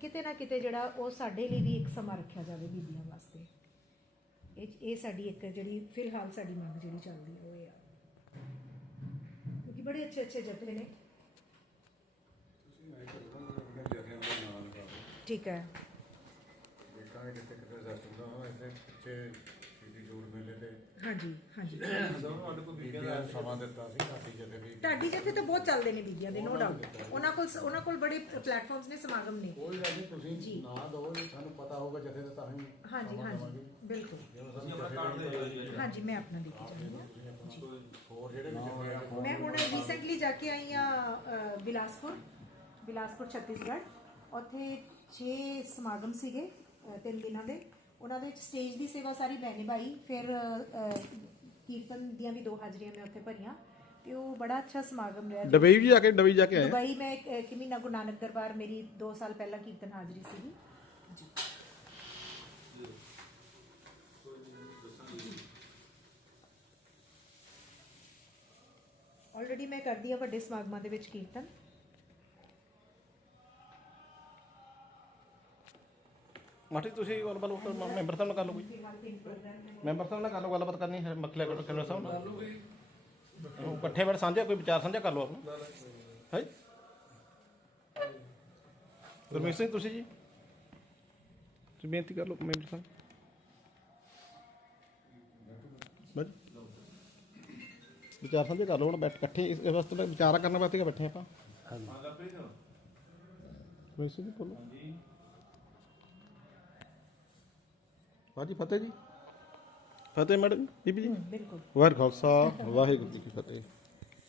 ਕਿਤੇ ਨਾ ਕਿਤੇ ਜਿਹੜਾ ਉਹ ਸਾਡੇ ਲਈ ਵੀ ਇੱਕ ਸਮਾਂ ਰੱਖਿਆ ਜਾਵੇ ਬੀਬੀਆਂ ਵਾਸਤੇ। ਇਹ ਇਹ ਸਾਡੀ ਇੱਕ ਜਿਹੜੀ ਫਿਲਹਾਲ ਸਾਡੀ ਮੰਗ ਜਿਹੜੀ ਚੱਲਦੀ ਹੈ ਉਹ ਇਹ ਆ। ਕਿਉਂਕਿ ਬੜੇ ਅੱਛੇ ਅੱਛੇ ਜਥੇ ਨੇ। ਠੀਕ ਹੈ। ਦੇਖਾਂਗੇ ਕਿਤੇ ਕਿਤੇ ਦੱਸ ਦਿੰਦਾ ਹਾਂ ਪਿੱਛੇ ਸ਼੍ਰੀ ਜੋੜ ਮੇਲੇ ਤੇ। ਹਾਂਜੀ ਹਾਂਜੀ। ਸਾਡੇ ਕੋਲ ਬੀਬੀਆਂ ਦਾ ਸਮਾਂ ਦਿੱਤਾ ਸੀ ਸਾਡੀ ਜਥੇ ਵੀ ਢਾਡੀ ਜਥੇ ਤਾਂ ਬਹੁਤ ਚੱਲਦੇ ਨੇ ਬੀਬੀਆਂ ਦੇ ਨੋ ਡਾਊਟ ਉਹਨਾਂ ਕੋਲ ਉਹਨਾਂ ਕੋਲ ਬੜੇ ਪਲੇਟਫਾਰਮਸ ਨੇ ਸਮਾਗਮ ਨੇ। ਕੋਈ ਗੱਲ ਨਹੀਂ ਤੁਸੀਂ ਨਾ ਦਿਓ ਜੇ ਸਾਨੂੰ ਪਤਾ ਹੋਊਗਾ ਜਥੇ ਦਾ ਤਾਂ ਹੀ ਹਾਂਜੀ ਹਾਂਜੀ। ਬਿਲਕੁਲ। ਜਦੋਂ ਸਾਨੂੰ ਜਥੇ ਦੇ ਹਾਂਜੀ ਮੈਂ ਆਪਣਾ ਦੇ ਕੇ ਤੁਸੀਂ ਆਪਣਾ ਹੋਰ ਜਿਹੜੇ ਵੀ ਜਥੇ ਆ ਮੈਂ ਹੁਣ ਰੀਸੈਂਟਲੀ ਜਾ ਕੇ ਆਈ ਆ ਬਿਲਾਸਪੁਰ। ਬਿਲਾਸਪੁਰ ਛੱਤੀਸਗੜ੍ਹ। ਉੱਥੇ 6 ਸਮਾਗਮ ਸੀਗੇ ਤਿੰਨ ਦਿਨਾਂ ਦੇ। ਉਹਨਾਂ ਦੇ ਵਿੱਚ ਸਟੇਜ ਦੀ ਸੇਵਾ ਸਾਰੀ ਮੈਂ ਨਿਭਾਈ। ਫਿਰ ਕੀਰਤਨ ਦੀਆਂ ਵੀ ਦੋ ਹਾਜ਼ਰੀਆਂ ਮੈਂ ਉੱਥੇ ਭਰੀਆਂ ਤੇ ਉਹ ਬੜਾ ਅੱਛਾ ਸਮਾਗਮ ਰਿਹਾ ਡਬਈ ਵੀ ਜਾ ਕੇ ਡਬਈ ਜਾ ਕੇ ਆਏ? ਦੁਬਈ ਮੈਂ ਇੱਕ ਮਹੀਨਾ ਗੁਰੂ ਨਾਨਕ ਦਰਬਾਰ ਮੇਰੀ 2 ਸਾਲ ਪਹਿਲਾਂ ਕੀਰਤਨ ਹਾਜ਼ਰੀ ਸੀਗੀ ਆਲਰੇਡੀ ਮੈਂ ਕਰਦੀ ਆ ਵੱਡੇ ਸਮਾਗਮਾਂ ਦੇ ਵਿੱਚ ਕੀਰਤਨ। ਮਾਠੀ ਤੁਸੀਂ ਗੱਲ ਬਾਤ ਮੈਂਬਰ ਸਾਹਿਬ ਨਾਲ ਕਰ ਲਓ ਕੋਈ ਮੈਂਬਰ ਸਾਹਿਬ ਨਾਲ ਕਰ ਲਓ ਗੱਲਬਾਤ ਕਰਨੀ ਹੈ ਮਸਲੇ ਕੋਲ ਕਿਲੋ ਸਾਹਿਬ ਨਾਲ ਉਹ ਇਕੱਠੇ ਬੈਠ ਸਾਂਝਾ ਕੋਈ ਵਿਚਾਰ ਸਾਂਝਾ ਕਰ ਲਓ ਆਪਣਾ ਹੈ ਗੁਰਮੀਤ ਸਿੰਘ ਤੁਸੀਂ ਜੀ ਤੁਸੀਂ ਬੇਨਤੀ ਕਰ ਲਓ ਮੈਂਬਰ ਸਾਹਿਬ ਬਸ ਵਿਚਾਰ ਸਾਂਝੇ ਕਰ ਲਓ ਹੁਣ ਬੈਠ ਇਕੱਠੇ ਇਸ ਇਸ ਵਾਸਤੇ ਵਿਚਾਰਾ ਕਰਨ ਵਾਸਤੇ ਕਿ ਬੈਠੇ ਆਪਾਂ ਗੁਰਮੀਤ ਸਿੰਘ ਜੀ ਬੋਲੋ ਹਾਂਜੀ ਫਤਿਹ ਜੀ। ਫਤਿਹ ਮੈਡਮ ਬੀਬੀ ਜੀ। ਬਿਲਕੁਲ। ਵਾਹਿਗੁਰੂ ਖਾਲਸਾ ਵਾਹਿਗੁਰੂ ਜੀ ਕੀ ਫਤਿਹ।